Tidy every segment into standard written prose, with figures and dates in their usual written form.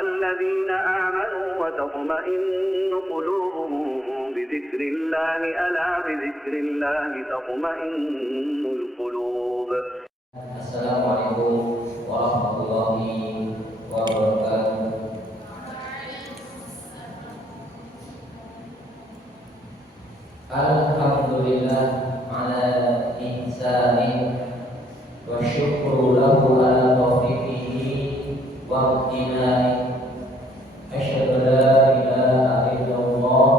الذين آمنوا وتطمئن قلوبهم بذكر الله ألا بذكر الله تطمئن القلوب. السلام عليكم ورحمة الله وبركاته. Alhamdulillah ala ihsanih wa syukru lahu ala taufiqihi wa imtinani. Asyhadu an la ilaha illallah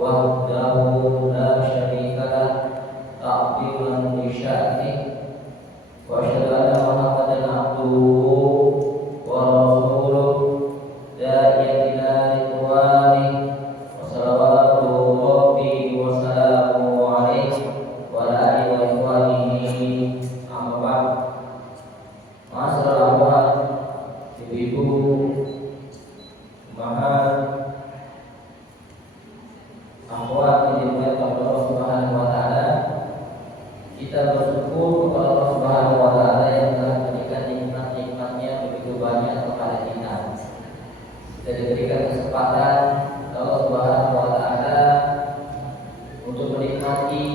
wahdahu la syarika lah ta'ziman li sya'nihi wa asyhadu anna Muhammadan abduhu wa rasuluh da'iyan ila ridwanihi wa salawatu rabbi wa salamu alaihi wa ala alihi wa sahbihi amma ba'd. Ma'asyiral akhwat, ibu-ibu, ummahat, akhwat yang dimuliakan Allah Subhanahu wa taala, kita bersyukur kepada Allah Subhanahu wa taala yang telah memberikan nikmat-nikmatnya begitu banyak kepada kita. Kita diberikan kesempatan Allah Subhanahu wa taala untuk menikmati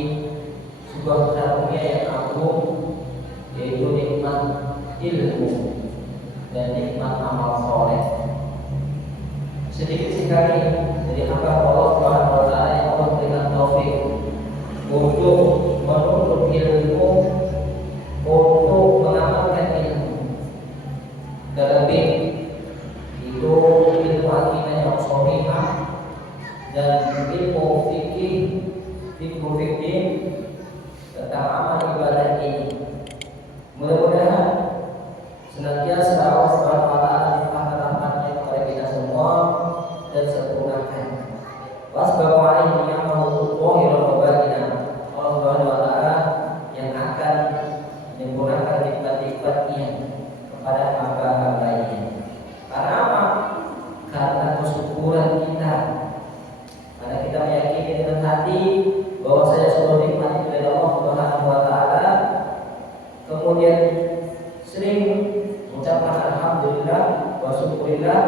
sebuah karunia yang agung, yaitu nikmat ilmu dan nikmat amal soleh. Sedikit sekali dari hamba Allah Subhanahu wa taala yang Allah berikan taufik untuk menuntut ilmu, untuk mengamalkan ilmu. Terlebih itu ilmu akidah yang shahihah dan ilmu fikih tentang amal ibadah ini. Mudah-mudahan senantiasa Allah Subhanahu wa taala limpahkan rahmatnya kepada kita semua dan sempurnakan. Wasbahu alaihi ni'amahu zahiran wa batinan. Allah Subhanahu wa taala yang akan menyempurnakan nikmat-nikmatnya kepada hamba-hambanya. Karena apa? Karena kesyukuran kita. Karena kita meyakini dengan hati bahwa saya seluruh nikmat itu dari Allah Subhanahu wa taala. Kemudian sering mengucapkan alhamdulillah wa syukurillah,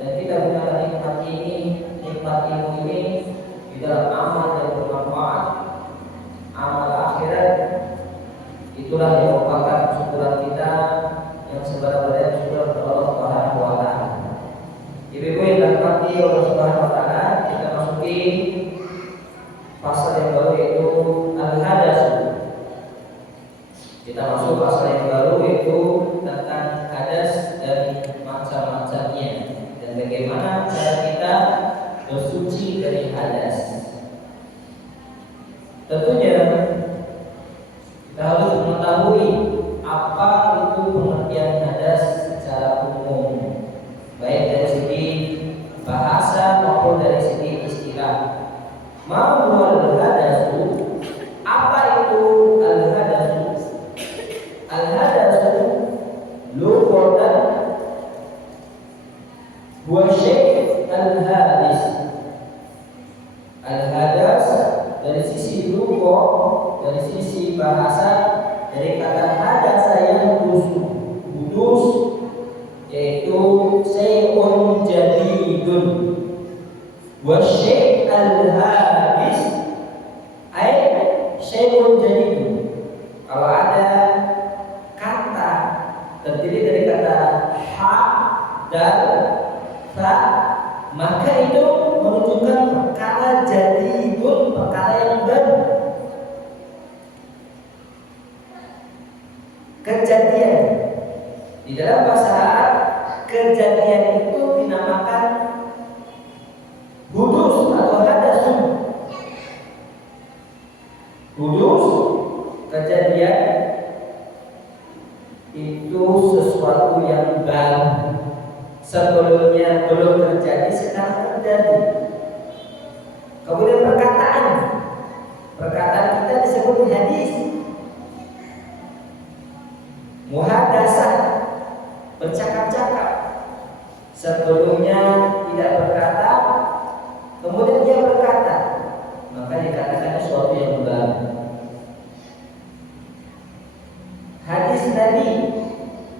dan kita gunakan nikmat ini, nikmat ilmu ini di dalam amal yang bermanfaat, amal akhirat. Itulah yang merupakan syukuran kita yang sebenarnya syukur kepada Allah Subhanahu wa taala. Ibu-ibu yang dirahmati Allah Subhanahu wa taala, kita masuki pasal yang baru, yaitu al-hadas. Kita masuk pasal yang baru, yaitu tentang hadas dan macam-macamnya, dan bagaimana cara kita bersuci dari hadas. Tentunya kita harus mengetahui apa itu pengertian hadas secara umum, baik dari segi bahasa maupun dari segi istilah. Ma huwa al-hadasu? Apa itu al-hadasu? Al-hadasu lughatan huwa syai' al-hadis. Al-hadas dari sisi lugha, dari sisi bahasa, dari kata hadasa yang kudus, yaitu syai'un jadidun. Wa syai' al-hadis ay syai'un jadidun. Kalau ada kata terdiri dari kata ha, dal, ta, maka itu menunjukkan perkara jadidun, perkara yang baru, kejadian. Di dalam bahasa Arab, kejadian itu dinamakan hudus atau hadasun. Hudus, kejadian, itu sesuatu yang baru, sebelumnya belum terjadi, sekarang terjadi. Kemudian perkataan kita disebut hadis. Muhadasah, bercakap-cakap, sebelumnya tidak berkata, kemudian dia berkata, maka dikatakan sesuatu yang baru. Hadis Nabi,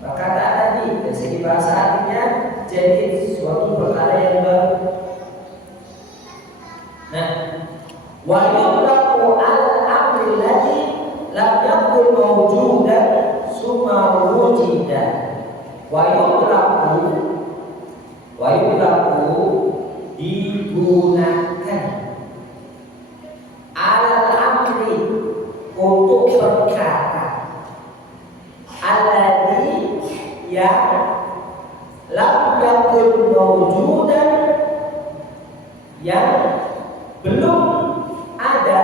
perkataan Nabi, dari segi bahasa artinya jadi suatu perkara yang baru. Nah, wa yuqra'u al-amri alladhi lam yakun mawjudan summa wujida. Wa yuqra'u digunakan al-amri untuk perkara alladhi yang lam yakun mawjudan, yang belum ada,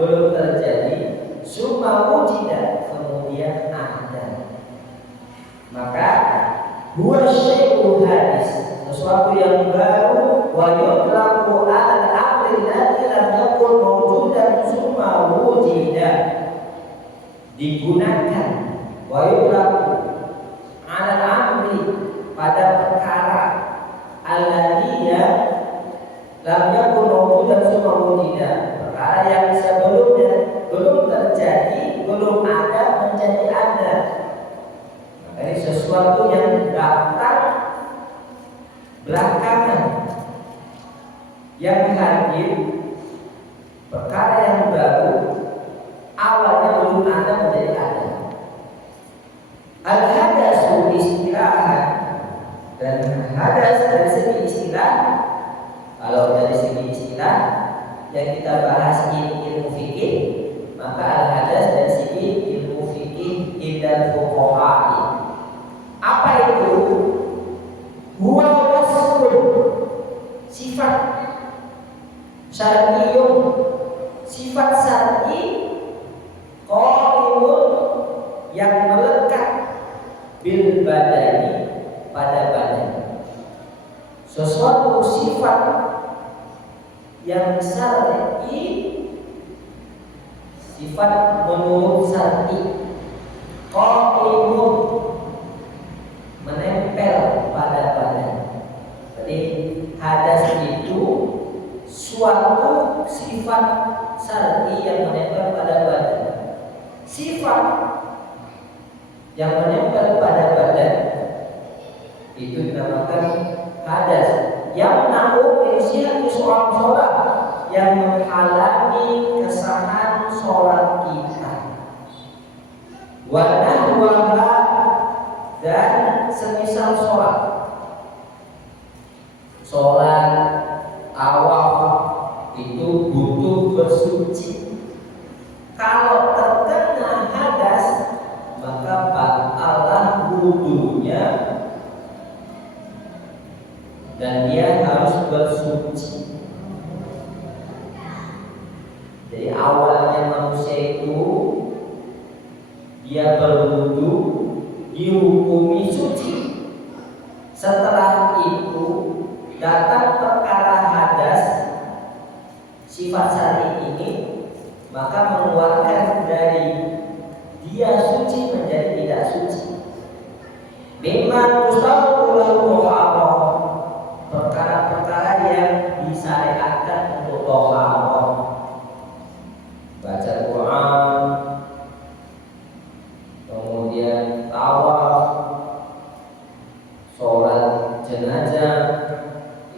belum terjadi, summa wujida, kemudian ada. Maka huwa syai'un hadis, sesuatu yang baru. Wa yutlaqu 'ala al-amri alladhi lam yakun mawjudan summa wujida, digunakan. Wa yutlaqu 'ala al-amri, pada perkara alladhi lam yakun mawjudan summa wujida, perkara yang sebelumnya belum terjadi, belum ada, menjadi ada. Maka ini sesuatu yang datang belakangan, yang hadir, perkara yang baru, awalnya belum ada, menjadi ada. Al-hadatsu istilahan, dan hadas dari segi istilah. Kalau dari segi istilah yang kita bahas ilmu fikih, maka al-hadas dari segi ilmu fikih indal fuqaha. Apa itu? Huwa wasfun, sifat syar'iyyun, sifat syar'i qaimun, yang melekat bil badani, pada badan. Sesuatu sifat yang syar'i, sifat menurut syar'i, qaimun, menempel pada badan. Jadi hadas itu suatu sifat syar'i yang menempel pada badan. Sifat yang menempel pada badan itu dinamakan hadas. Yang nahu insya'u sholat, yang menghalangi kesahan sholat kita. Wa nahwaha, dan semisal sholat. Sholat awal itu butuh bersuci. Kalau terkena hadas, maka batallah wudunya dan dia harus bersuci. Jadi awalnya manusia itu dia berwudu, dihukumi suci. Setelah itu datang perkara hadas, sifat syar'i ini, maka mengeluarkan dari dia suci menjadi tidak suci. Mimma tusawu lahu haram, perkara-perkara yang disyariatkan untuk toharoh, baca Quran, kemudian tawaf, sholat jenazah,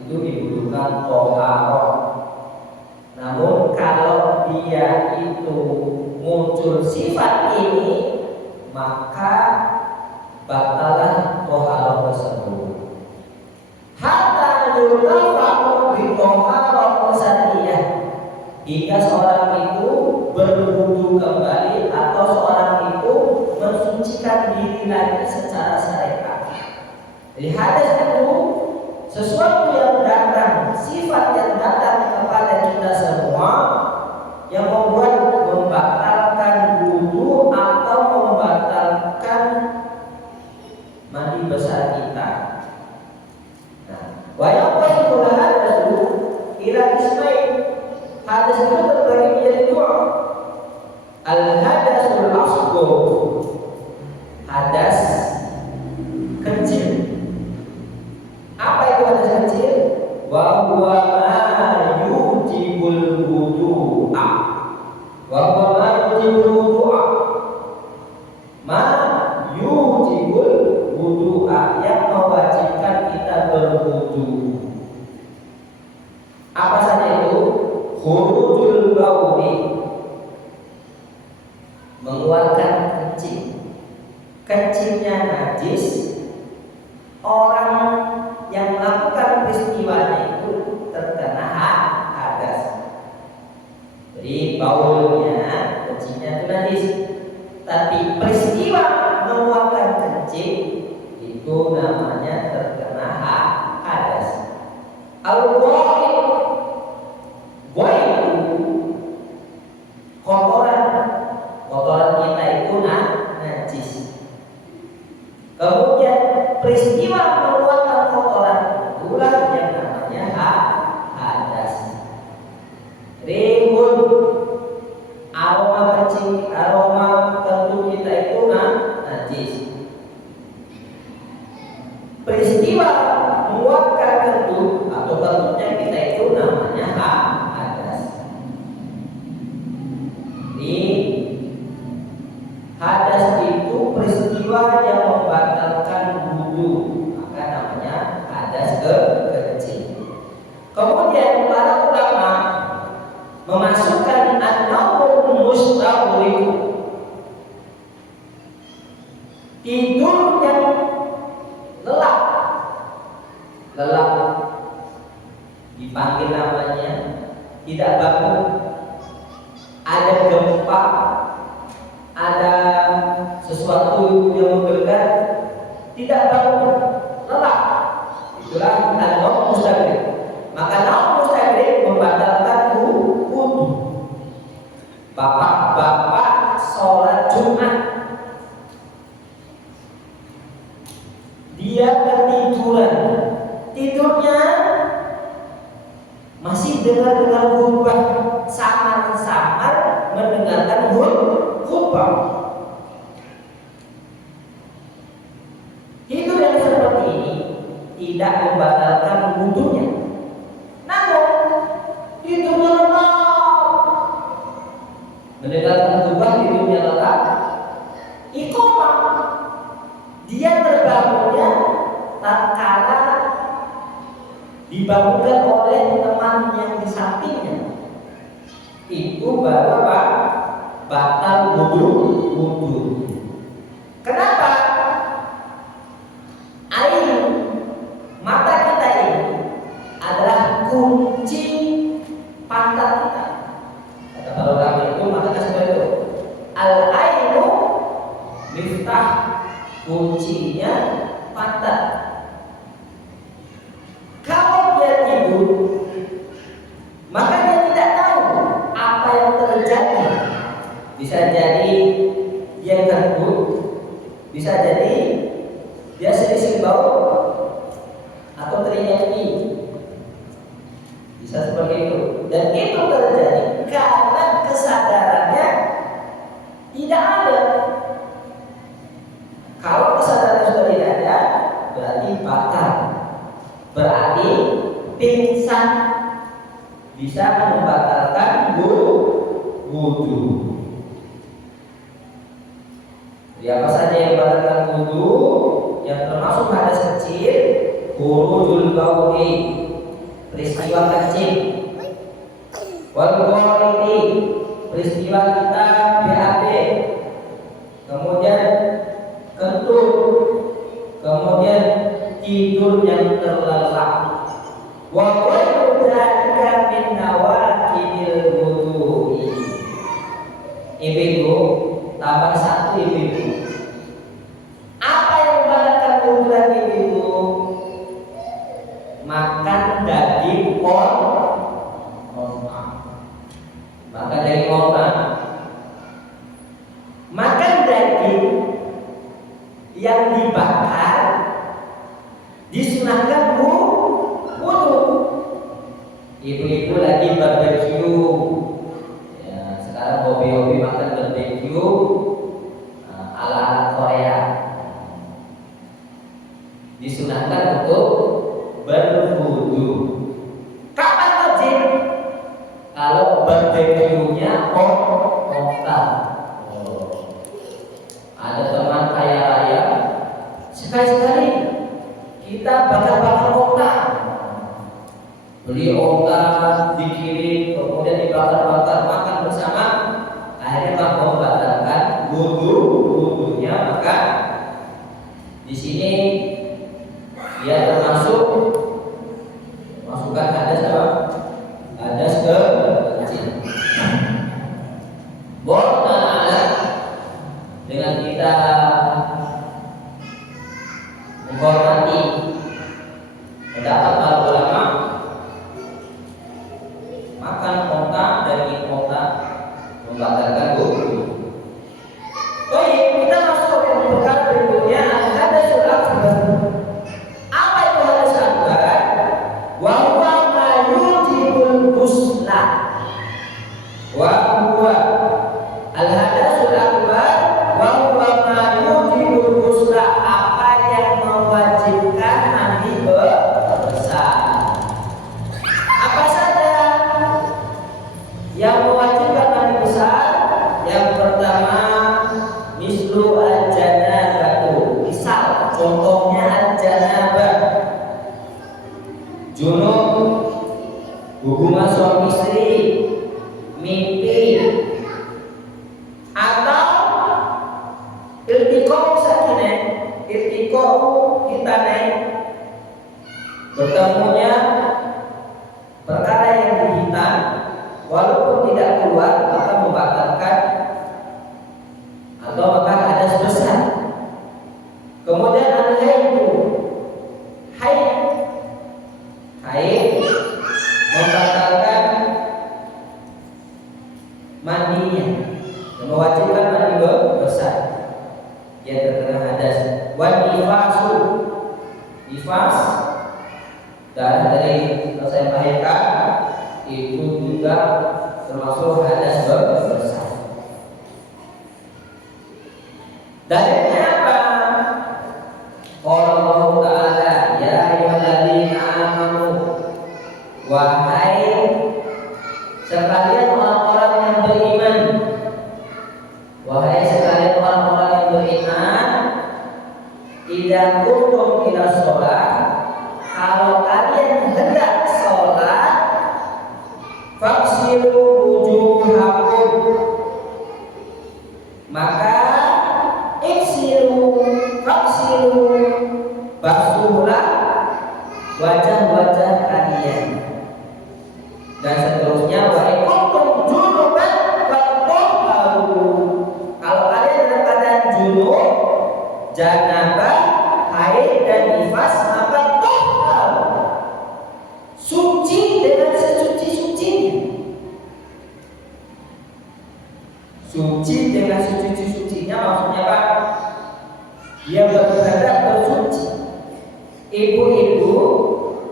itu dibutuhkan toharoh. Namun kalau dia itu muncul sifat ini, maka batalah toharoh tersebut. Hatta yurafa'u bi toharoh syar'iyyah, hingga seorang itu berwudu kembali atau seorang itu mensucikan diri lagi secara syariat. Jadi hadas itu sesuatu yang datang, sifat yang datang kepada kita semua, yang membuat membatalkan wudu atau membatalkan mandi besar kita. Nah, wa yaqulu hadasu ila ismail, hadas itu terbagi menjadi dua. Al-hadasul asghar, hadas kecil. Apa itu hadas kecil? Wa huwa ma yujibul wudu'a. Wa huwa ma yujibul wudu'a. Ma yujibul wudu'a, najis, orang yang melakukan peristiwanya itu terkena hadas. Jadi baulnya, kencingnya itu najis, tapi peristiwa mengeluarkan kencing itu namanya terkena hadas. Al-ghaib, kotoran kita itu najis. Kemudian peristiwa mengeluarkan kotoran itulah yang namanya hadas. Ribut, aroma kencing, aroma kentut kita itu najis. Peristiwa mengeluarkan kentut atau kentutnya kita itu namanya hadas. Ini hadas itu peristiwa yang membatalkan wudu, maka namanya hadas kencing. Kemudian para ulama memasukkan an-naumul mustaqriq, tidur yang lelap dipanggil namanya, tidak bangun, ada gempa, ada sesuatu yang menggelegar, tidak bangun, lelap, itulah an-naum mustaqriq. Maka naum mustaqriq membatalkan wudu. Bapak-bapak sholat Jumat, dia ketiduran, tidurnya masih dengar khutbah, samar-samar mendengarkan khutbah. Tidur yang seperti ini tidak membatalkan wudunya, namun tidurnya lelap, mendengarkan khutbah, tidurnya lelap, iqamah, dia terbangunnya tatkala dibangunkan oleh teman yang di sampingnya, itu baru batal wudu. Kenapa? Air mata kita ini adalah kunci pantat kita. Kata para ulama itu maka seperti itu. Al-ainu miftah, kuncinya pantat. Kalau dia tidur, maka dia tidak tahu apa yang terjadi. Bisa jadi dia kentut, bisa jadi dia selisih bau atau terinyak-inyak, bisa seperti itu. Dan itu terjadi karena kesadarannya tidak ada. Kalau kesadaran sudah tidak ada, berarti batal, berarti pingsan, bisa membatalkan wudu. Jadi apa saja yang membatalkan wudu, yang termasuk hadas kecil, khurujul bauli, peristiwa kencing, wal ghaiti, peristiwa kita BAB, kemudian kentut, kemudian tidur yang terlelap. Wa ghairu dzalika min nawaqidil wudu'i. Ibu, tambah satu ibu. Apa yang membatalkan wudu lagi ibu? Makan daging makan daging onta. Makan daging yang dibakar disunahkan wudu. Ibu-ibu lagi barbeque, ya, sekarang hobi-hobi makan barbeque ala Korea, disunahkan untuk berwudu. Kapan wajib? Kalau barbeque-nya onta. Ada teman kaya raya, sekali-sekali kita bakar-bakar onta, beli onta, dikirim, kemudian dibakar-bakar, makan bersama, akhirnya membatalkan wudunya. Maka di sini dia termasuk masukkan hadas apa? Hadas ke kecil. Wallahu ta'ala, dengan kita menghormati pendapat para ulama, makan onta daging onta membatalkan wudu. Baik, kita masuk ke perkara berikutnya, al-hadasul akbar. Apa itu hadas akbar? Wa huwa ma yujibul ghusla. Wa huwa al-hadasul akbar wa huwa ma yujibul ghusla, apa yang mewajibkan mandi besar. Apa saja yang mewajibkan mandi besar? Yang pertama, mislu al-janabah. Misal contohnya al-janabah, junub, hubungan suami istri, mimpi, atau iltiqa'u sakinah, iltiqa'u hitanain, bertemunya perkara yang dihitan walaupun tidak keluar maka membatalkan atau maka hadas besar. Kemudian al-haidu, haid membatalkan mandinya, mewajibkan mandi besar, dia terkena hadas. Wan nifasu, nifas darah dari selesai melahirkan itu juga termasuk hadas besar. Dalilnya apa? Allah Ta'ala, ya ayyuhalladzina amanu, wahai sekalian orang-orang yang beriman, wahai sekalian orang-orang yang beriman, idza qumtum ila shalah, kalau kalian hendak sholat, faghsilu wujuhakum, maka faghsilu, basuhlah wajah-wajah kalian. Dan seterusnya, wa in kuntum junuban fatahharu, kalau kalian dalam keadaan junub, janabah, haid dan nifas, maka tahharu, suci dengan sesuci-sucinya. Suci dengan sesuci-sucinya maksudnya apa? Dia berhadap bersuci. Ibu-ibu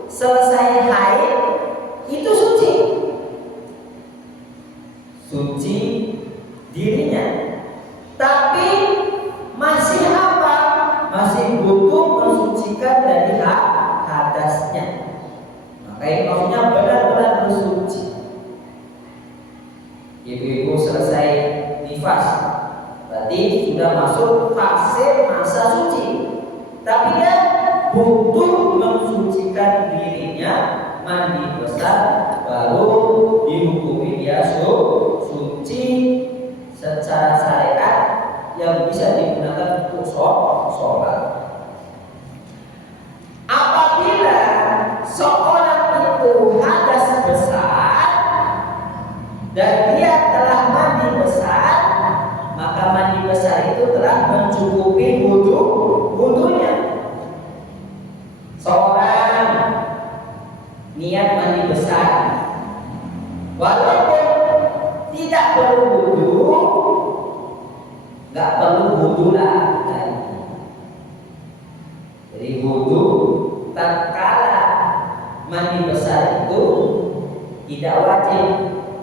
selesai haid itu suci, suci dirinya, tapi masih apa? Masih butuh mensucikan dari hadasnya. Maka ini maksudnya benar-benar bersuci. Ibu-ibu selesai nifas, berarti sudah masuk fase masa suci, tapi dia butuh mensucikan dirinya, mandi besar, baru dihukumi dia suci secara syariat yang bisa digunakan untuk sholat. Apabila seorang itu hadas besar dan dia telah mandi besar, maka mandi besar itu telah mencukupi wudunya. Seorang niat mandi besar, walaupun tidak perlu wudu, nggak perlu wudu lagi. Jadi wudu tatkala mandi besar itu tidak wajib,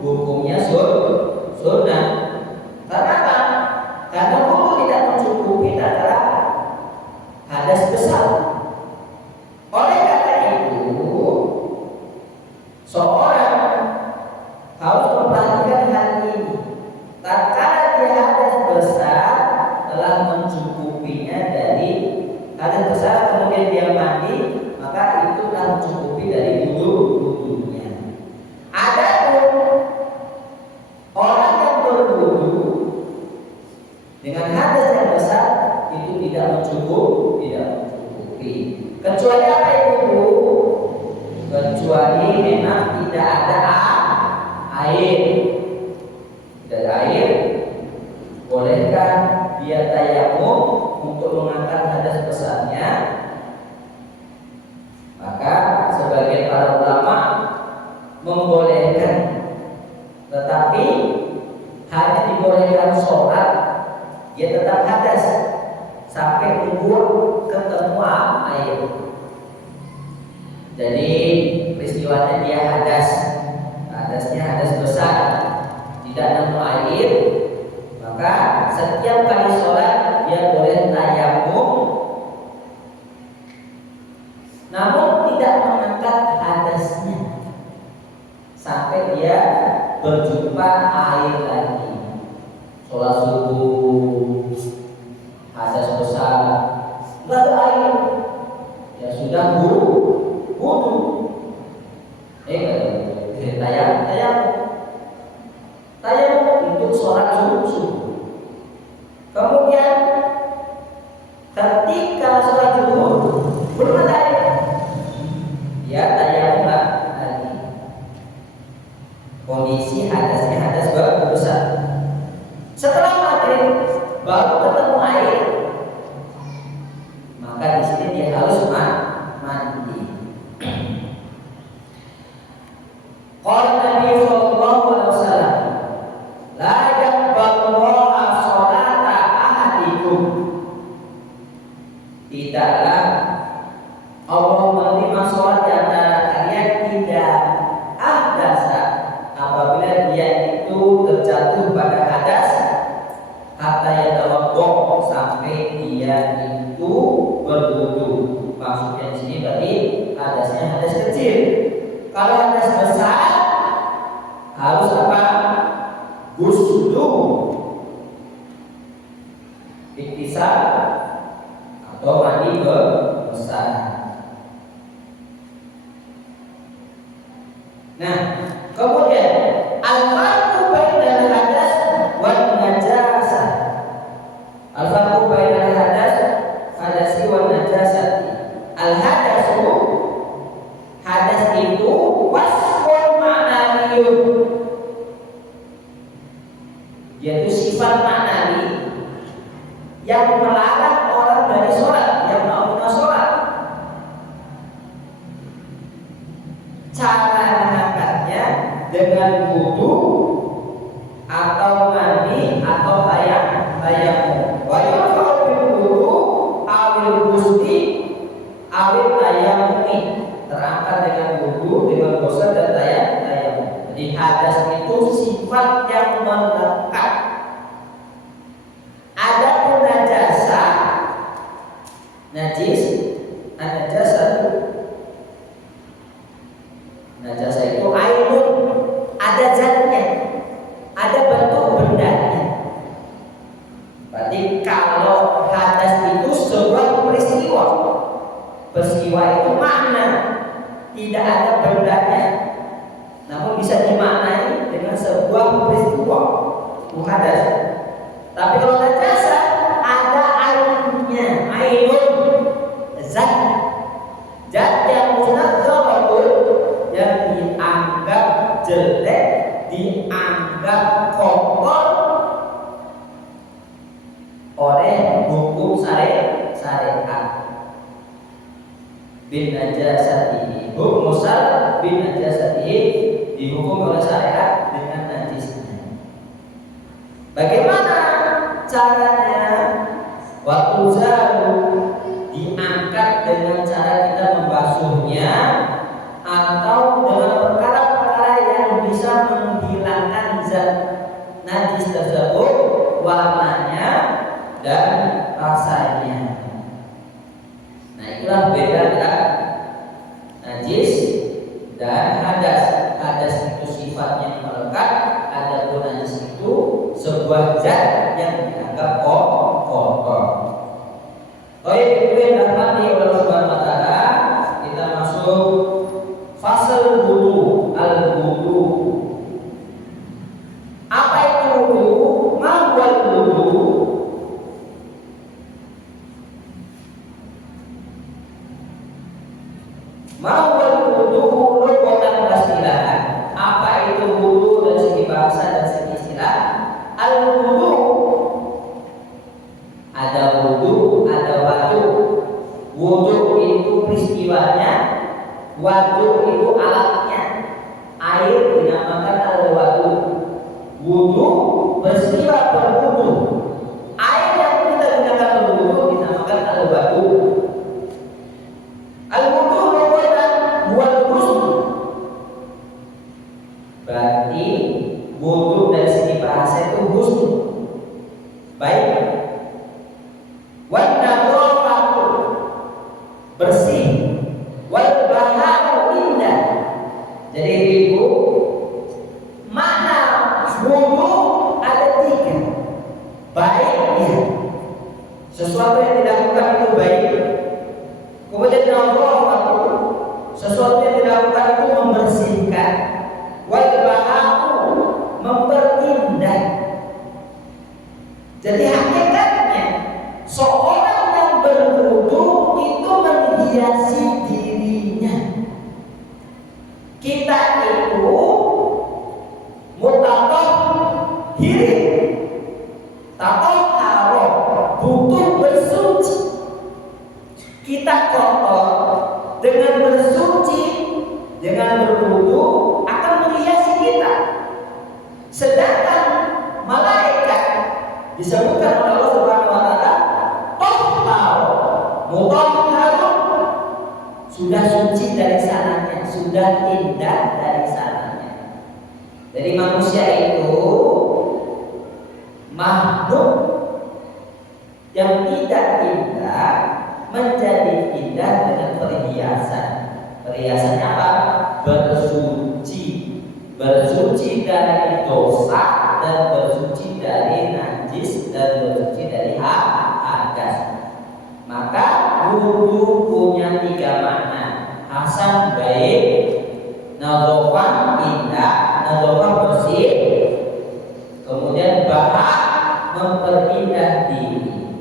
hukumnya sunnah. Karena apa? Karena wudu tidak mencukupi tatkala hadas besar. Oleh karena itu, seorang harus memperhatikan hal ini. Tatkala dia hadas besar telah mencukupinya dari hadas besar, kemudian dia mandi, maka itu telah mencukupi dari wudunya. Adapun orang yang berwudu dengan hadas yang besar itu tidak mencukupi, tidak Kecuali apa itu Bu? Kecuali memang tidak ada air. Tidak ada air, bolehkah dia tayamum untuk mengangkat hadas besarnya? Maka sebagian para ulama membolehkan, tetapi hanya dibolehkan sholat, dia tetap hadas sampai nunggu ketemu air. Jadi peristiwanya dia hadasnya hadas besar, tidak nemu air, maka setiap kali sholat dia boleh tayamum, namun tidak mengangkat hadasnya sampai dia berjumpa air lagi. Sholat subuh hadas besar, nggak ada air, ya sudah wudu, tayamum untuk sholat subuh. Kemudian ketika sholat zuhur belum ada air, ya tayamum lagi. Kondisi hadasnya hadas besar. Setelah maghrib baru ketemu air, maka di sini dia harus mandi. Qala Nabi sallallahu alaihi wasallam, la yaqbalu sholata ahadikum. Tidaklah Allah menerima sholat di antara kalian tidak ahdasa apabila dia itu terjatuh pada hadas, hatta yatawaddo sampai dia itu berwudu. Maksudnya di sini berarti hadasnya hadas kecil. Kalau hadas besar harus apa? Ghuslu, iktisal atau mandi besar. Nah, kemudian al-farqu bainal hadas wan najasah. Al-farqu bainal hadasi wan najasati. Al-hadasu, hadas itu wasfun ma'nawiyun, yaitu sifat maknawi yang melarang orang dari sholat, yang melakukan sholat. Cara mengangkatnya dengan wudu atau mandi atau tayamum. Wa yurfa'u bil wudu awil gusti awil tayamumi, terangkat dengan wudu, dengan ghusl dan tayamum. Jadi hadas itu sifat yang melekat. Adapun najasa, najis, najasa itu ainun, ada zatnya, ada bentuk bendanya. Berarti kalau hadas itu sebuah peristiwa, peristiwa itu makna, tidak ada bendanya, namun bisa dimaknai dengan sebuah peristiwa, hadas. Tapi kalau najasa ada ainnya, ainun, zat yang munazzaratun, yang dianggap jelek, dianggap kotor oleh hukum syariat. Bin najasati, hukum syar bin najasati, dihukum oleh syariat dengan najisnya. Bagaimana caranya? Waktu zaru diangkat dengan cara kita membasuhnya atau dengan perkara-perkara yang bisa menghilangkan zat najis tersebut, warnanya dan rasanya. Nah, itulah beda najis dan hadas. Hadas itu sifatnya melekat, adapun najis itu sebuah zat yang dianggap kotor. Baik, itu yang dirahmati oleh Allah Subhanahu wa taala. Kita masuk fasal wudu, al-wudu. Apa itu wudu? Ma huwal wudu? Mau berwudu lughatan istilah. Apa itu wudu dari segi bahasa dan segi istilah? Al-wudu ada wudu, ada wadu. Wudu itu peristiwanya, wadu itu alatnya. Air dinamakan al-wadu. Wudu peristiwa berwudu. Air yang kita gunakan berwudu dinamakan al-wadu. Al-wudu lughatan wal ghusl. Berarti wudu dari segi bahasa itu ghusl. Baik. Wan nadhafatu bersih, wal bahau indah. Jadi ibu, makna wudu ada tiga. Baik ya, sesuatu yang dilakukan itu baik. Kemudian nadhafatu, sesuatu yang dilakukan itu membersihkan. Wal bahau memperindah. Jadi hakikatnya seorang yang berwudu itu menghiasi dirinya. Kita itu mutatahhirin, tatahharo, butuh bersuci. Kita kotor, dengan bersuci, dengan berwudu akan menghiasi kita. Sedangkan malaikat disebutkan oleh Allah Subhanahu wa taala mutahharun, sudah suci dari sananya, sudah indah dari sananya. Jadi manusia itu makhluk yang tidak indah menjadi indah dengan perhiasan. Perhiasannya apa? Bersuci. Bersuci dari dosa dan bersuci dari najis dan bersuci dari hadas. Maka wudu punya tiga makna. Hasan baik, nadhofah indah, nadhofah bersih, kemudian bahak memperindah diri.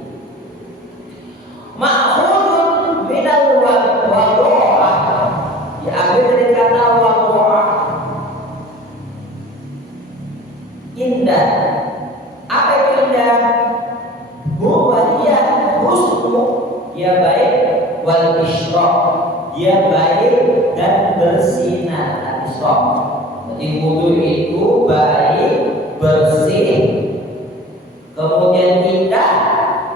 Ma'khudun minal wadha'ah, diambil dari kata wadha'ah, indah. Apa itu indah? Huwa husnu, dia baik, wal isyraq, dia baik dan bersinar. Al-isyraq, jadi wudu itu baik, bersih, kemudian indah,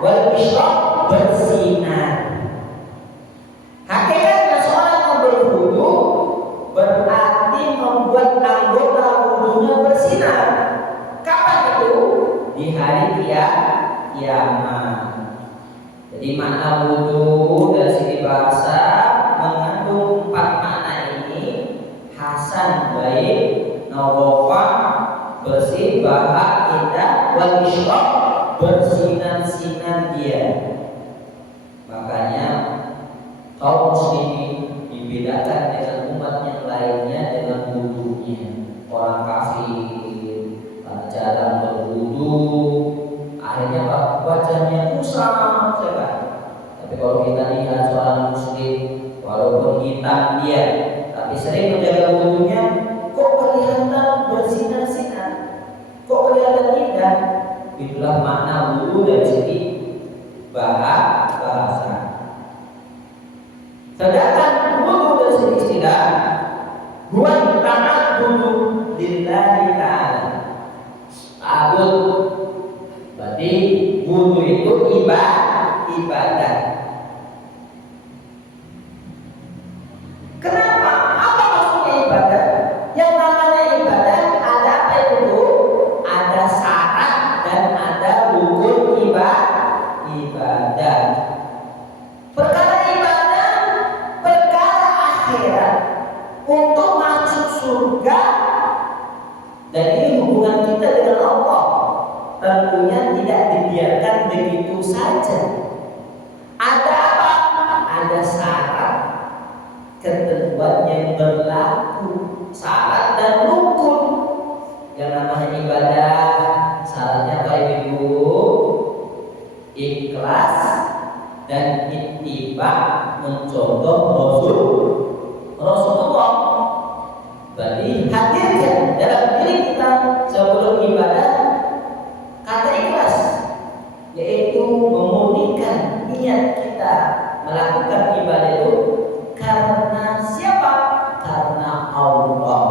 wal isyraq, bersinar. Hakikatnya seorang yang berwudu berarti membuat anggota wudunya bersinar. Kapan itu? Di hari kiamat. Jadi makna wudu dari segi bahasa mengandung 4 makna ini. Hasan baik, nadhofah bersih, bahak indah, wal isyraq bersinar-sinar dia. Makanya kaum muslimin dibedakan dengan umat yang lainnya dengan wudunya. Orang kafir jalan berwudu, akhirnya wajahnya kusam sekali. Tapi kalau kita lihat seorang muslim, walaupun hitam dia, tapi sering menjaga wudunya, kok kelihatan bersinar-sinar, kok kelihatan indah. Itulah makna wudu dari segi bahasa. Sedangkan wudu dari segi istilah, huwa ta'abbudu lillahi ta'ala. Ta'abbud berarti wudu itu ibadah. Kenapa? Apa maksudnya ibadah? Yang namanya ibadah ada apa itu? Ada syarat dan ada rukun ibadah. Perkara ibadah, perkara akhirat untuk masuk surga, dan ini hubungan kita dengan Allah. Tentunya tidak dibiarkan begitu saja. Ada apa? Ada syarat, ketentuan yang berlaku, syarat dan rukun. Yang namanya ibadah, syaratnya apa ibu? Ikhlas dan ittiba, mencontoh Berarti hadirkan dalam diri kita sebelum ibadah kata ikhlas, yaitu memurnikan niat kita melakukan ibadah itu karena siapa? Karena Allah.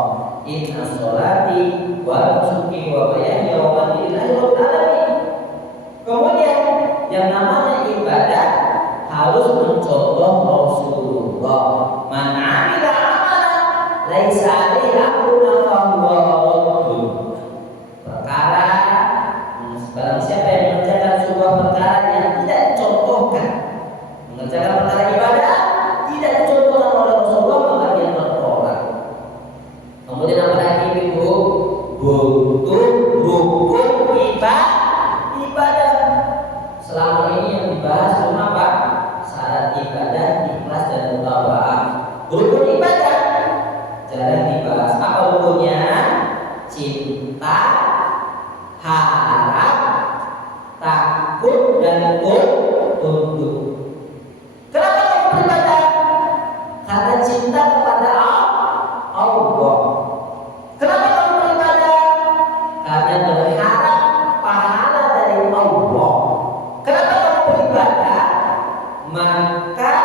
Inna sholati wa nusuki wa bayani wa mamati lillahi rabbil alamin. Kemudian yang namanya ibadah harus mencontoh Rasulullah. Man 'amila 'amalan laisa 'alaihi amruna fa huwa raddun. Perkara barang siapa yang mengerjakan sebuah perkara yang tidak dicontohkan, mengerjakan perkara ibadah tidak dicontohkan oleh Rasulullah, maka dia tertolak. Kemudian apa lagi Ibu? Butuh rukun ibadah. Selama ini yang dibahas cuma apa? Syarat ibadah, ikhlas dan mutabaah. Rukun ibadah jarang dibahas. Apa rukunnya? Cinta, harap, takut dan tunduk. Kenapa kamu beribadah? Karena cinta kepada Allah. Kenapa kamu beribadah? Karena berharap pahala dari Allah. Kenapa kamu beribadah? Maka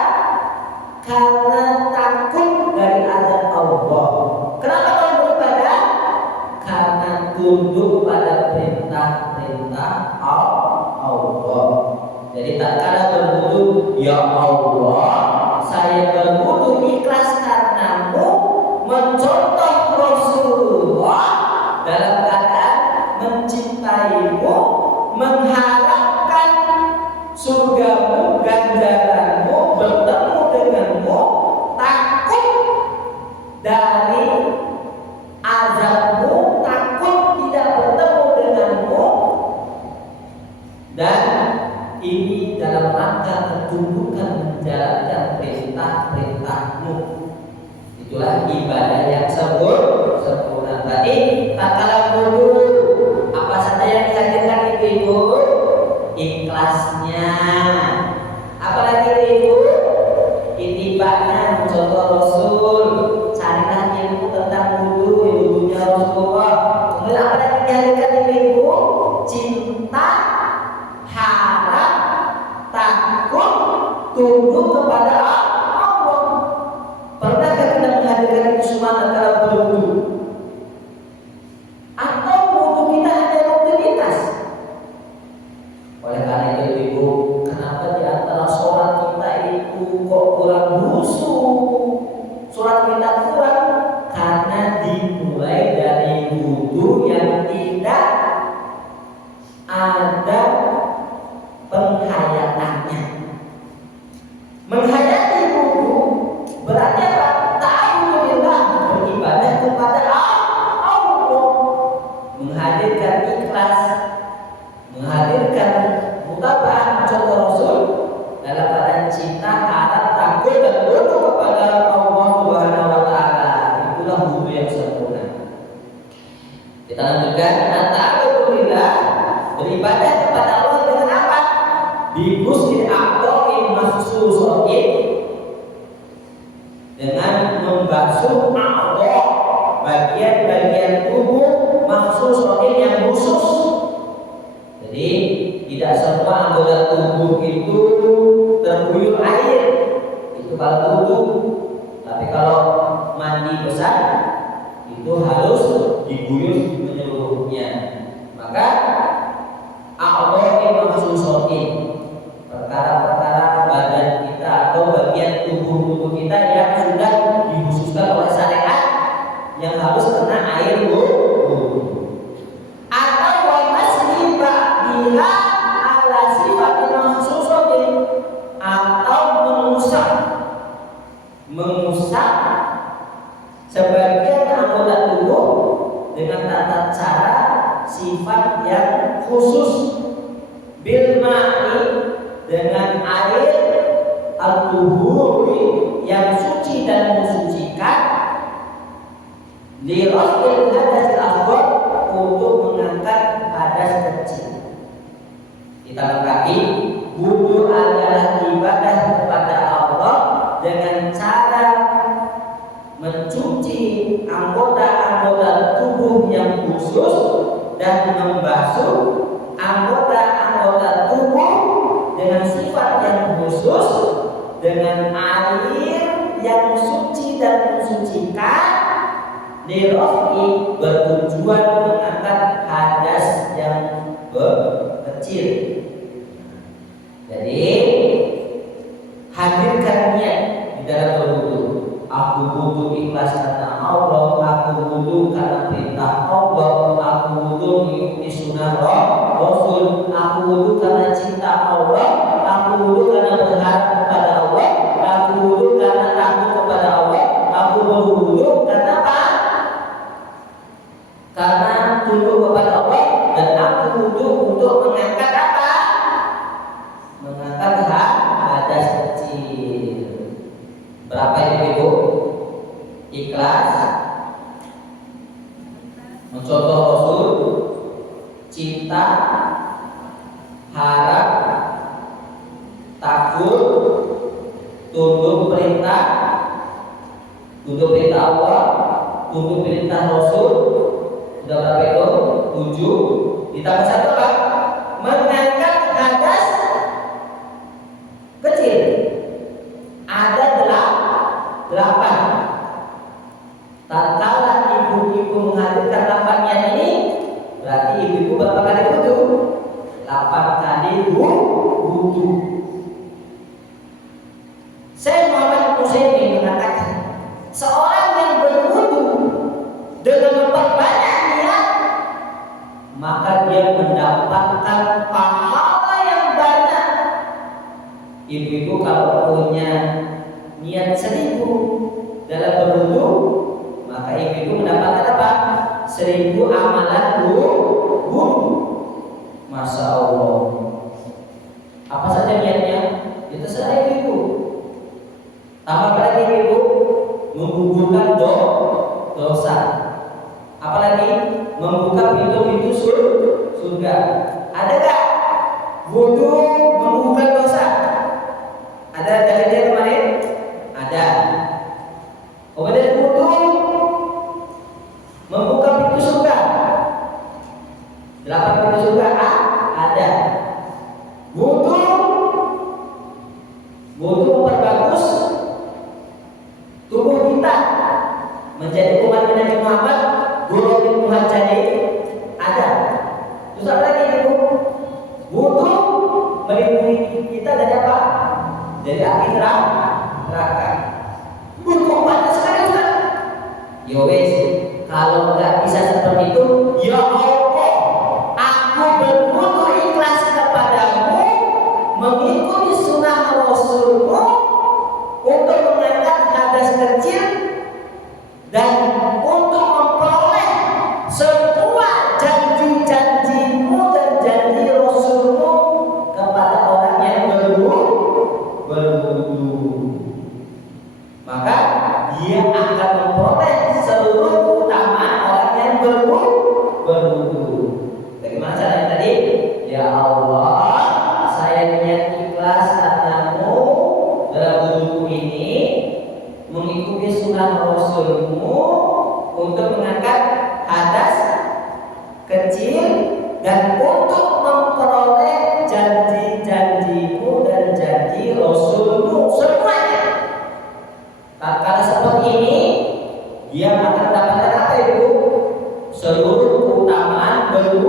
karena takut dari azab Allah. Kenapa kamu beribadah? Karena tunduk pada perintah-perintah Allah. Jadi tak kala berwudu, ya Allah, saya berwudu ikhlas karenamu, mencontoh Rasulullah dalam keadaan mencintaimu, mengharapkan surgamu, ganjaranmu, bertemu denganmu, takut dari azabmu, takut tidak bertemu denganmu, dan ini dalam rangka ketundukan menjalankan perintah-perintahmu. Itulah ibadah yang sempurna. Berarti tak kalah wudu, apa saja yang dihadirkan Ibu? Ikhlasnya. Apalagi Ibu? Itibanya mencontoh Rasul. Carilah ilmu tentang wudu, wudunya Rasulullah. Kemudian apa lagi dihadirkan Ibu? Cinta, harap, takut, tunduk kepada Allah. Pernahkah kita menghadirkan itu semua tatkala berwudu? Atau wudu kita hanya rutinitas? Oleh karena itu Ibu, kenapa di antara sholat kita itu kok kurang khusyuk? Sholat kita kurang karena dimulai dari wudu yang tidak ada penghayatannya. Menghayati wudu berarti apa? Ta'abbudillah, beribadah kepada Allah, menghadirkan ikhlas, menghadirkan mutaba'ah contoh Rasul dalam keadaan cinta, harap, takut dan tunduk kepada Allah Subhanahu wa taala. Itulah wudu yang sempurna. Kita lanjutkan, ta'abbudillah, beribadah kepada Allah dengan apa? Bihusnil a'dha'in mahsusatin, dengan membasuh a'dha', bagian-bagian tubuh mahsusatin yang khusus. Jadi tidak semua anggota tubuh itu terguyur air, itu kalau wudu. Tapi kalau mandi besar itu harus diguyur menyeluruhnya. Maka a'dha'in mahsusatin, perkara-perkara badan kita atau bagian tubuh kita yang sudah dikhususkan oleh syariat yang harus kena air wudu. Atau wa masriba biha ala sifatin mahsusatin, atau mengusap sebagian anggota tubuh dengan tata cara sifat yang khusus, bil ma'i, dengan air, al-tuhuri, yang suci dan mensucikan, li raf'il hadasil akbar, untuk mengangkat hadas kecil. Kita lengkapi, wudu adalah ibadah kepada Allah dengan cara mencuci anggota anggota tubuh yang khusus dan membasuh anggota-anggota tubuh dengan sifat yang khusus dengan air yang suci dan mensucikan, lirofi bertujuan mengangkat hadas yang kecil. Jadi hadirkan niat di dalam berwudu. Aku wudu ikhlas karena Allah, aku wudu karena perintah Allah, aku wudu mengikuti sunnah Rasul, aku wudu karena cinta Allah, aku wudu karena berharap kepada Allah, aku wudu karena takut kepada Allah, aku berwudu karena apa? Karena tunduk kepada Allah, dan aku wudu untuk mengangkat apa? Mengangkat hadas kecil. Berapa ini Ibu? Ikhlas, mencontoh Rasul, cinta, harap, takut, tunduk perintah Allah, tunduk perintah Rasul. Sudah berapa itu? 7. Ditambah 1 apa? Mengangkat hadas kecil. Ada 8. Tatkala ibu-ibu menghadirkan 8 niat ini, berarti ibu-ibu berapa kali wudu? 8 kali wudu. Syekh Muhammad Utsaimin mengatakan, seorang yang berwudu dengan memperbanyak niat, maka dia mendapatkan pahala yang banyak. Ibu-ibu kalau punya niat 1000 dalam berwudu, maka ibu-ibu mendapatkan apa? 1000 amalan wudu. Masya Allah. Apa saja niatnya? Ya terserah ibu-ibu. Tambah lagi ibu, menggugurkan dosa. Apalagi membuka pintu-pintu surga. Ada gak wudu menggugurkan dosa? Ada dalilnya kemarin? Ada. Kemudian wudu membuka pintu surga. 8 pintu surga ada. Wudu memperbagus tubuh kita menjadi umat Nabi Muhammad, Guru Muhajjalin ada. Terus apa lagi Ibu? Wudu melindungi kita dari apa? Dari api neraka. Wudu banyak sekali Ustaz. Ya wes, kalau nggak bisa seperti itu, ya Allah, aku berwudu ikhlas kepadamu, mengikuti sunnah Rasulmu untuk mengangkat hadas kecil dan untuk memperoleh semua janji-janjimu dan janji Rasulmu kepada orang yang berwudu. Maka dia akan memperoleh seluruh keutamaan orang yang berwudu. Bagaimana caranya tadi? Ya Allah, saya niat ikhlas karenamu dalam wudu ini, mengikuti sunnah Rasulmu untuk mengangkat hadas kecil dan untuk memperoleh janji-janjimu dan janji Rasulmu semuanya. Tatkala seperti ini, dia akan mendapatkan apa Ibu? Seluruh keutamaan berwudu.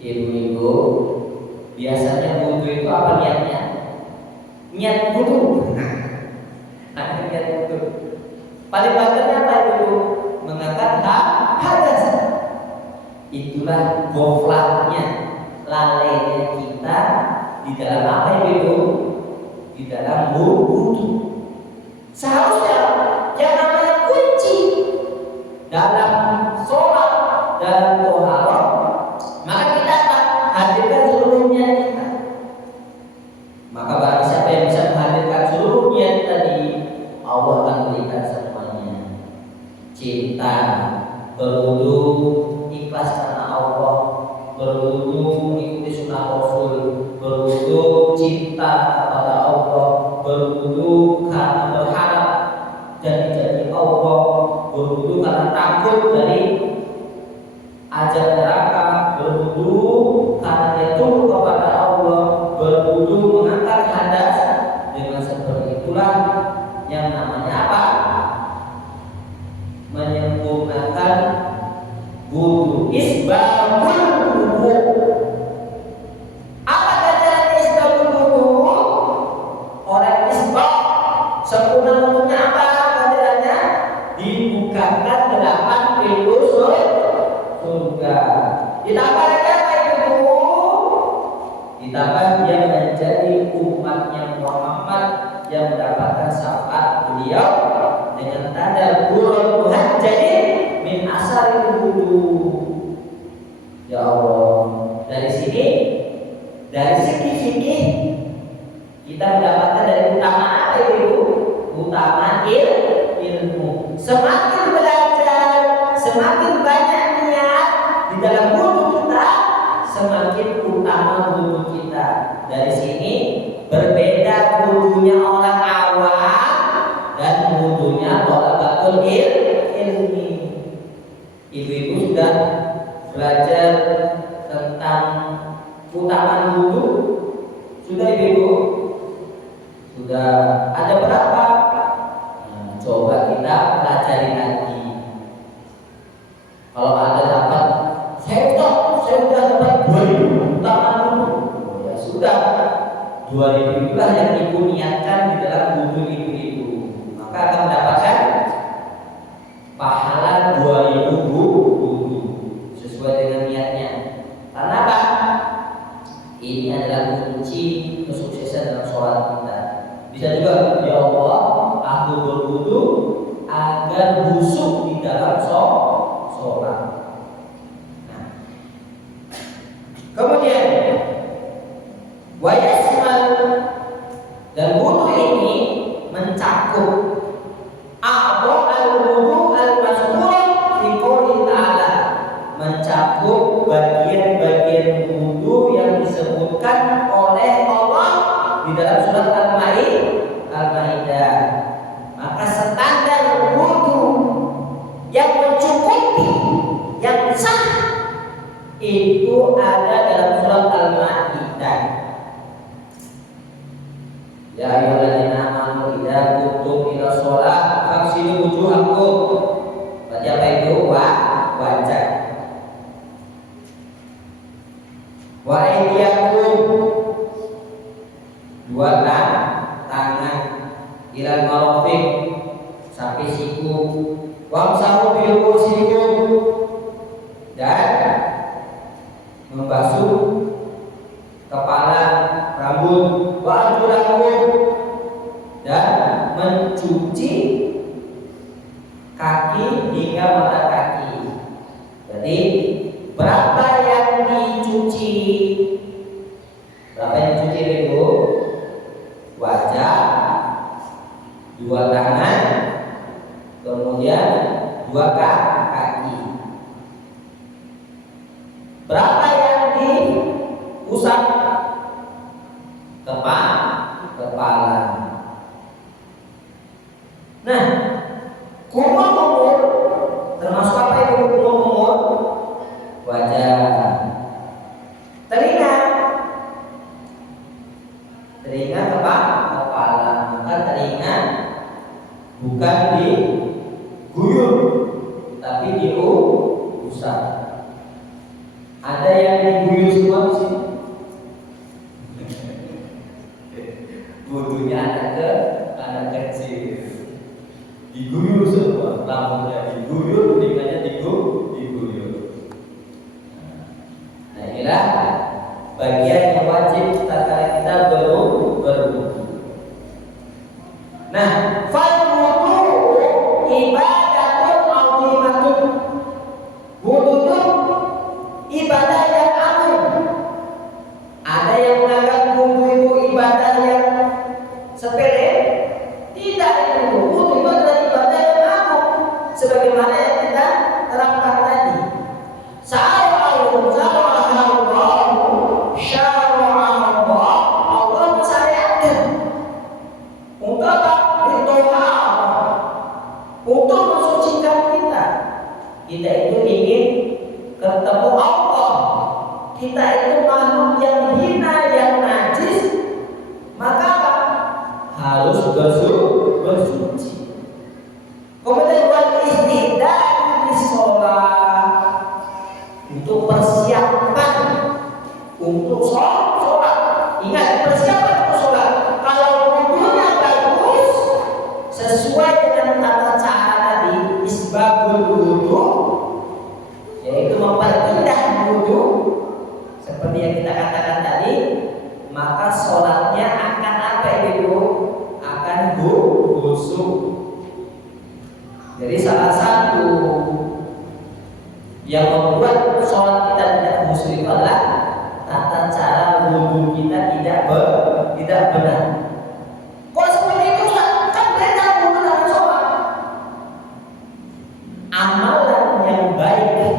Ibu-ibu, biasanya wudu itu apa niatnya? Niat wudu. Niat wudu. Paling banternya apa Ibu? Mengangkat hadas. Itulah goflatnya, lalainya kita di dalam apa Ibu? Di dalam wudu. Seharusnya yang namanya kunci dalam sholat, dalam toharoh, maka kita akan hadirkan seluruhnya kita. Maka barang siapa yang bisa menghadirkan seluruhnya tadi, Allah akan berikan semuanya. Cinta, berwudu ikhlas karena Allah, berwudu mengikuti sunnah Rasul, berwudu cinta kepada Allah, berwudu karena berharap janji-janji Allah, takut dari azab neraka, berwudu karena dia tunduk kepada Allah, berwudu mengangkat hadas. Dengan seperti itulah yang namanya apa? Menyempurnakan wudu. Isbabul wudu. Apa ganjaran isbabul wudu? Orang isbab sempurna wudunya apa ganjarannya? Dibukakan 8 pintu surga. Ditambah lagi apa itu? Ditambah dia menjadi umatnya Muhammad yang mendapatkan syafaat beliau dengan tanda burul muhajjalin min asari wudu. Ya Allah, dari sini, dari segi fikih kita mendapatkan dari utama apa itu? Utama ilmu. Semakin belajar, semakin banyak niat di dalam wudu kita, semakin utama wudu kita. Dari sini berbeda wudunya orang awam dan wudunya thalabatul ilmi. Ibu-ibu sudah belajar tentang keutamaan wudu? Sudah ibu-ibu? Sudah. Ada berapa? Nah, coba kita pelajari lagi. Kalau ada dapat, saya sudah dapat 2000 keutamaan wudu. Oh, ya sudah. 2000 itulah yang ibu niatkan di dalam wudu ibu-ibu. Maka akan mendapatkan pahala 2000 wudu sesuai dengan niatnya. Karena apa? Ini adalah kunci kesuksesan dalam sholat kita. Bisa juga, ya Allah, aku berwudu agar khusyuk di dalam sholat. Nah. Kemudian wayasmal, dan wudu ini mencakup a'dha al-wudu al-mazkur fi qouli ta'ala, mencakup bagian-bagian wudu yang disebutkan oleh Allah di dalam surat Al-Maidah. Maka standar wudu yang mencukupi, yang sah, itu ada dalam surat Al-Maidah. Ya ayyuhalladzina amanu idza qumtum ila shalah faghsilu wujuhakum. Berarti apa itu? Wajah. Wa aydiyakum, 2 tangan, ilal marafiq, sampai siku, wamsahu bi ru'usikum, dan membasuh kepala, rambut, wa arjulakum, dan mencuci kaki hingga mata kaki. Jadi berapa yang dicuci? Berapa yang dicuci ibu? Wajah, 2 tangan, kemudian 2 kaki. Berapa yang diusap? Kepala. Nah, kumur-kumur termasuk apa itu kumur-kumur? Wajah. Telinga kepala. Maka telinga bukan diguyur, tapi diusap. Ada yang diguyur semua di sini? Wudunya anak kecil, diguyur semua, rambutnya diguyur, telinganya diguyur. Nah, inilah bagian yang wajib tatkala kita berwudu. Nah, fal wudu ibadatun azimatun. Wudu itu ibadah yang agung. Ada yang menganggap wudu itu ibadah yang sepele. Tidak, itu wudu itu adalah ibadah yang agung, sebagaimana yang kita terangkan tadi. Allah mensyariatkan untuk apa? Untuk mensucikan kita. harus bersuci. Kemudian wal istidad di sholat, untuk persiapan untuk sholat. Ingat, persiapan untuk sholat. Kalau wudunya bagus sesuai dengan tata cara tadi, isbagul wudu, yaitu memperindah wudu seperti yang kita katakan tadi, maka sholatnya akan apa itu? Akan khusyuk. Jadi salah satu yang membuat sholat kita tidak khusyuk adalah tata cara wudu kita tidak benar. Kok seperti itu? Kan beda wudu dengan sholat. Amalan yang baik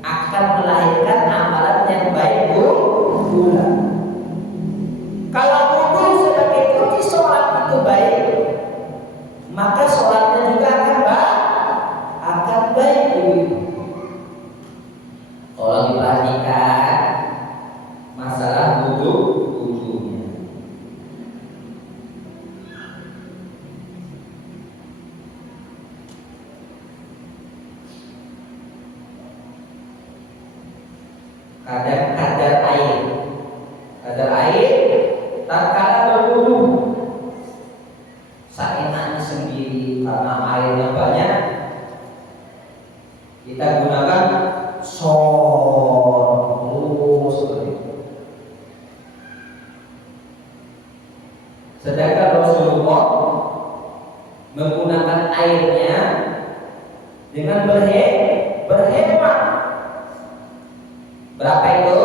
akan melahirkan amalan yang baik pula. Kalau wudu sebagai kunci sholat itu baik, maka sholatnya juga akan baik. Kalau diperhatikan masalah wudunya. Kadar air tatkala berwudu seenaknya sendiri karena airnya banyak, kita gunakan seperti itu. Sedangkan Rasulullah menggunakan airnya dengan berhemat. Berapa itu?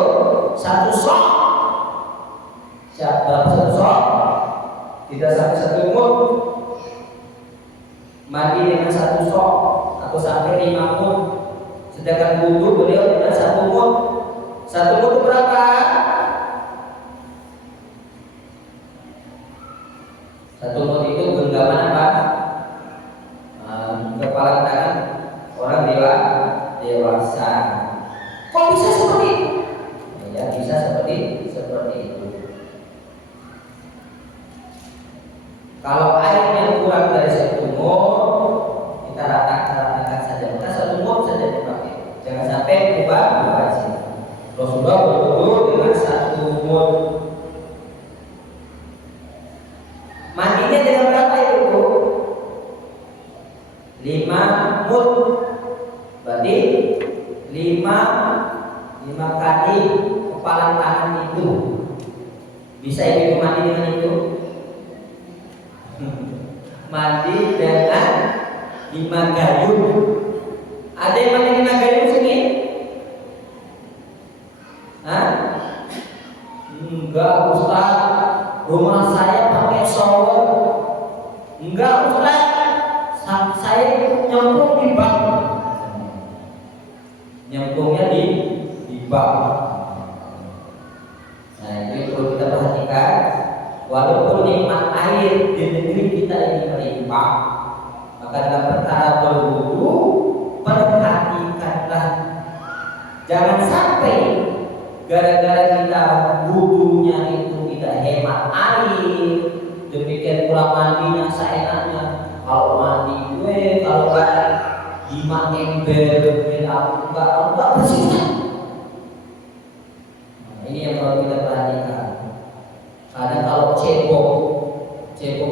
Satu sok. Berapa satu sok? Tidak sampai satu mud. Mandi dengan satu sok atau sampai 5 mud. Sedangkan wudu beliau dengan 1 mud. 1 mud itu berapa? 1 mud itu genggaman apa? Kepala tangan orang dewasa. Kok bisa seperti itu? Ya bisa seperti itu. Kalau airnya kurang dari 1 mud, kita ratakan saja. Kita 1 mud saja dipakai. Jangan sampai ubah sih. Rasulullah berwudu dengan 1 mud. Mandinya dengan berapa itu? 5 mud. Berarti 5 kali kepala tangan itu. Bisa ibu mandi dengan itu? Mandi dengan 5 gayung. Ada yang mandi 5 gayung sini? Hah? Enggak Ustaz, rumah saya pakai shower. Enggak Ustaz, saya nyemplung di bak. Nyemplungnya di bak. Nah itu perlu kita perhatikan. Walaupun nikmat air di negeri kita ini melimpah, maka dalam perkara berwudu perhatikanlah, jangan sampai gara-gara kita wudunya itu tidak hemat air, demikian pula mandinya seenaknya. Kalau mandi kalau nggak 5 ember, enggak bersih. Nah, ini yang perlu kita perhatikan. Karena kalau cebok itu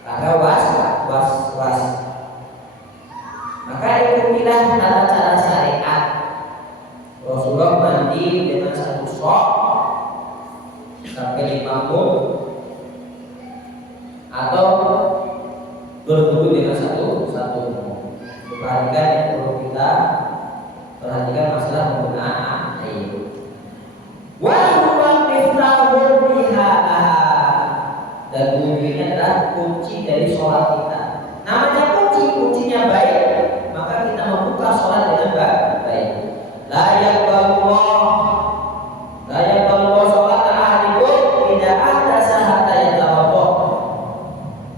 karena was. Maka ikutilah tata cara syariat. Rasulullah mandi dengan 1 sok sampai 5 mud, atau berwudu dengan 1 mud. Perhatikan yang perlu kita perhatikan masalah penggunaan air. Wa huwa miftahul bihaa, dan wudu ini adalah kunci dari sholat kita. Namanya kuncinya baik, maka kita membuka sholat dengan baik. La yaqbalullah sholat ahadikum tidak ada sahabat yang tawadhu.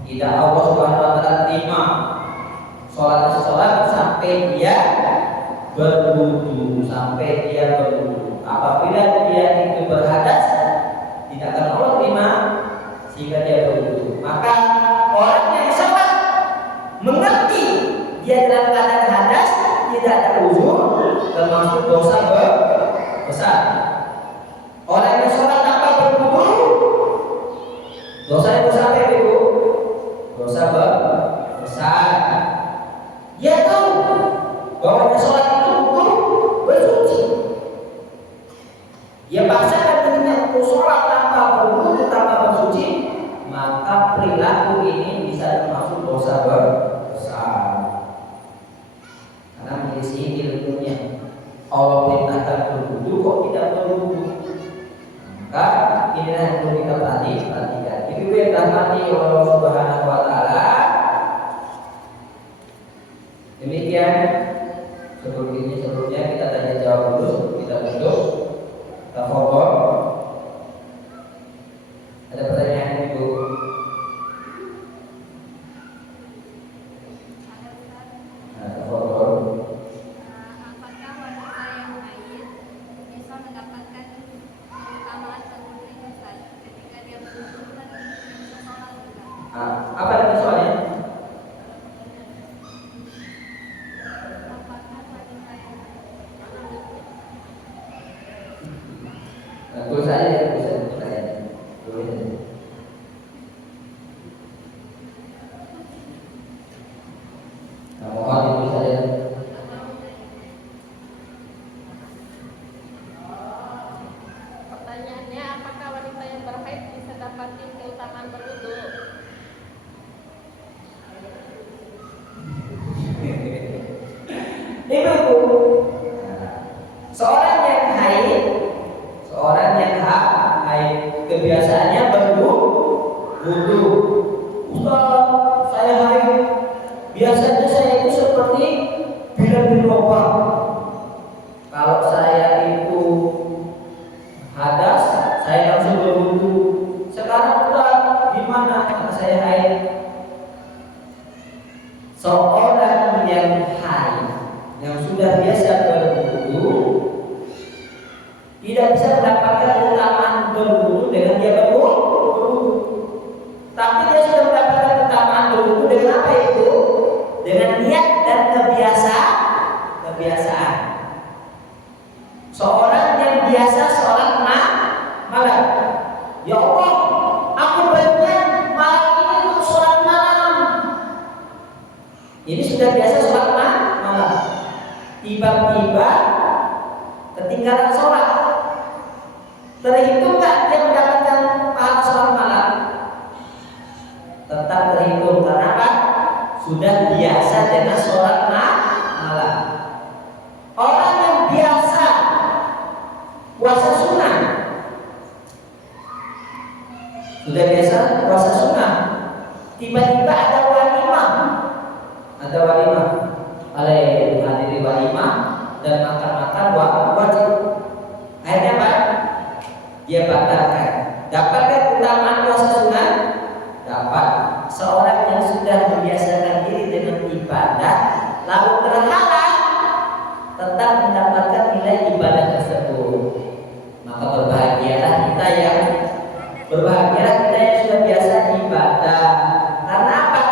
Tidak Allah Subhanahu wa taala terima sholat sampai dia berwudu. Apabila dia itu berhadas, inilah yang perlu kita perhatikan. Ibu yang dirahmati oleh Allah Subhanahu wa taala. Demikian sebelumnya kita tanya jawab dulu, kita duduk, kita foto. Ada pertanyaan Ibu? Nah, foto. Apakah wanita yang haid bisa mendapatkan keutamaan seperti Ustaz ketika dia berwudu dan bisa sholat juga? Apa tadi soalnya? Apakah wanita yang Tulis saja ya, tulis saja. Tulis saja. Nah, mohon ditulis saja. Pertanyaannya, apakah wanita yang berhaid bisa dapatin keutamaan berwudu? Ibu, seorang yang haid, kebiasaannya berwudu. Ustaz, saya haid. Biasanya saya itu seperti bilang di lubang. Kalau saya itu hadas, saya langsung berwudu. Sekarang Ustaz, gimana karena saya haid? Seorang yang haid, yang sudah biasa berwudu, tidak bisa mendapatkan keutamaan berwudu dengan dia berwudu. Tapi dia sudah mendapatkan keutamaan berwudu dengan apa itu? Dengan niat dan kebiasaan. Seorang yang biasa sholat malam, ya Allah, aku berniat malam ini untuk sholat malam. Ini sudah biasa sholat malam. Tiba-tiba ketinggalan sholat. Terhitung nggak dia mendapatkan pahala sholat malam? Tetap terhitung karena apa? Sudah biasa dengan sholat malam. Orang yang biasa puasa sunnah, sudah biasa puasa sunnah, tiba-tiba ada walimah, hadiri walimah dan makan wajib. Akhirnya apa? Dia batalkan. Dapatkah keutamaan puasa sunnah? Dapat. Seorang yang sudah membiasakan diri dengan ibadah lalu terhalang, tetap mendapatkan nilai ibadah tersebut. Maka berbahagialah kita yang sudah biasa ibadah. Karena apa?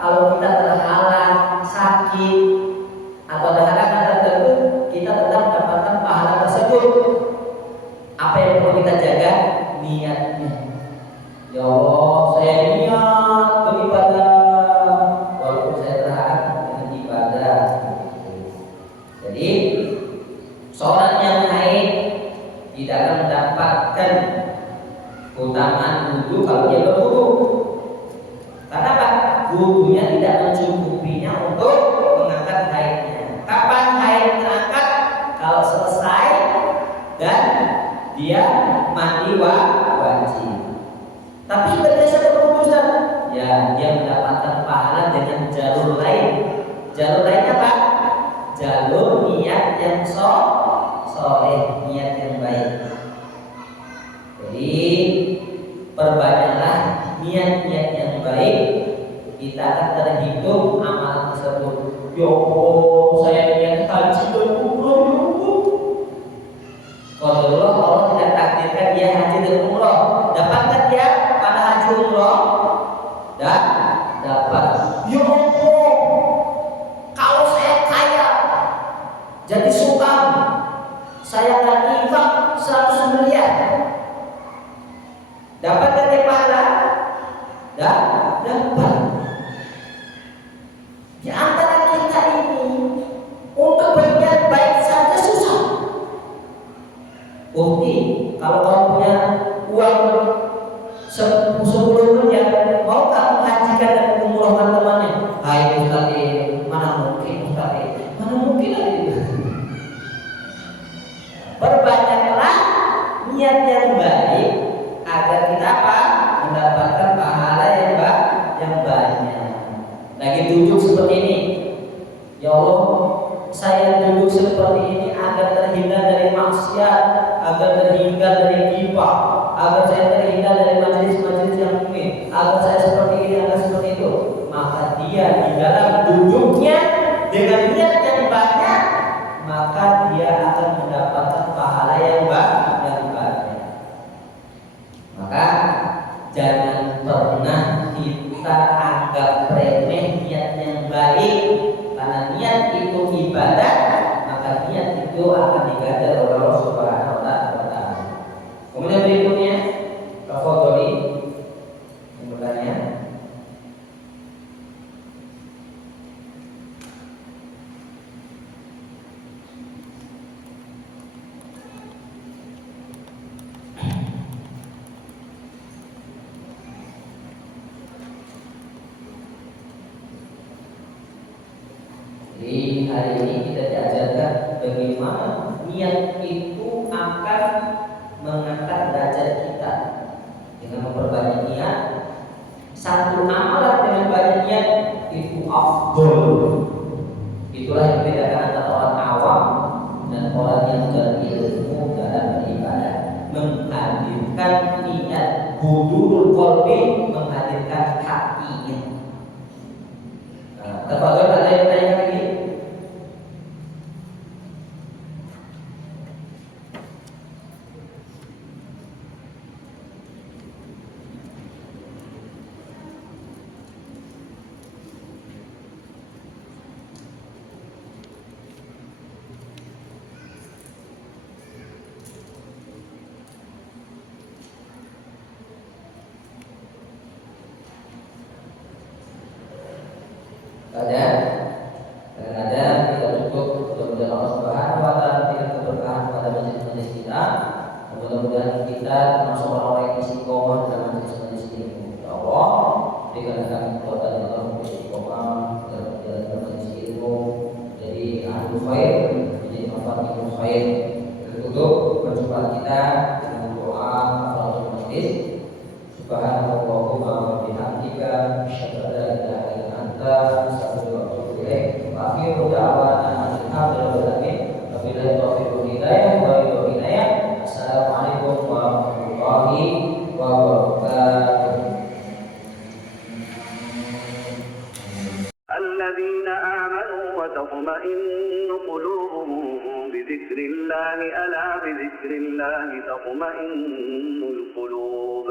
Kalau kita terhalang, sakit atau ada halangan tertentu, kita tetap mendapatkan pahala tersebut. Apa yang perlu kita jaga? Niatnya. Ya Allah, saya niat beribadah walaupun saya terhalang dengan ibadah. Jadi seorang yang haid tidak akan mendapatkan keutamaan wudu kalau dia berwudu. Karena apa? Wudunya tidak mencukupinya untuk mengangkat haidnya. Kapan haid terangkat? Kalau selesai dan dia mandi wajib. Tapi sudah biasa berwudu, Ustaz. Ya, dia mendapatkan pahala dengan jalur lain. Jalur lainnya apa? Jalur niat yang soleh, niat yang baik. Jadi perbanyaklah niat-niat yang baik, kita akan terhitung amalan tersebut. Ya Allah, saya niat haji dan umroh. Qadarullah, Allah tidak takdirkan dia haji dan umroh. Dapatkah dia pada haji umroh? Dan dapat. Ya Allah, kalau saya kaya jadi sultan, saya akan infak 100 miliar. Dapatkah dia pahala? Dapat. Di antara kita ini untuk berniat baik saja susah. Bukti, kalau kamu punya uang 10 miliar, mau kamu hajikan dan umrohkan temannya? Hai Ustaz, mana mungkin Ustaz? Mana mungkin lagi? Perbanyaklah niat yang baik agar saya terhindar dari majelis-majelis yang mungkin, agar saya seperti ini, agar seperti itu, maka dia di dalam duduknya dengan niat yang banyak, maka dia akan mendapatkan pahala yang banyak. Maka jangan pernah kita anggap remeh niat yang baik, karena niat itu ibadah, maka niat itu akan diganjar oleh Allah Subhanahu wa Ta'ala. Kemudian berikutnya, tafadholi yang bertanya. Jadi hari ini kita diajarkan bagaimana niat itu akan mengangkat derajat kita dengan memperbanyak niat. Satu amalan dengan banyak niat itu afdol. Itulah yang membedakan antara orang awam dan orang yang berilmu dalam beribadah. Menghadirkan niat, hudurul qalbi, menghadirkan hatinya. Tafadhol, ada yang bertanya lagi? Ada kita cukup. Mudah-mudahan Allah Subhanahu wa Ta'ala memberikan keberkahan pada majelis-majelis kita. Mudah-mudahan kita termasuk orang-orang yang istiqomah dalam majelis-majelis ini. Ya Allah, berikan kami kekuatan yang Allah istiqomah dalam menjalankan majelis ilmu, jadi ahli khair, menjadi mafatihul khair. Tertutup perjumpaan kita dengan doa kafaratul majlis. Subhanallahumma wa bihamdika, asyhadu an la ilaha illa anta, astaghfiruka wa atubu ilaik. Wa akhiru da'wana alhamdulillahi alamin. Wabillahi taufiq wal hidayah wa hidayah. Assalamualaikum warahmatullahi wabarakatuh. الذين آمنوا وتطمئن قلوبهم بذكر الله ألا بذكر الله تطمئن القلوب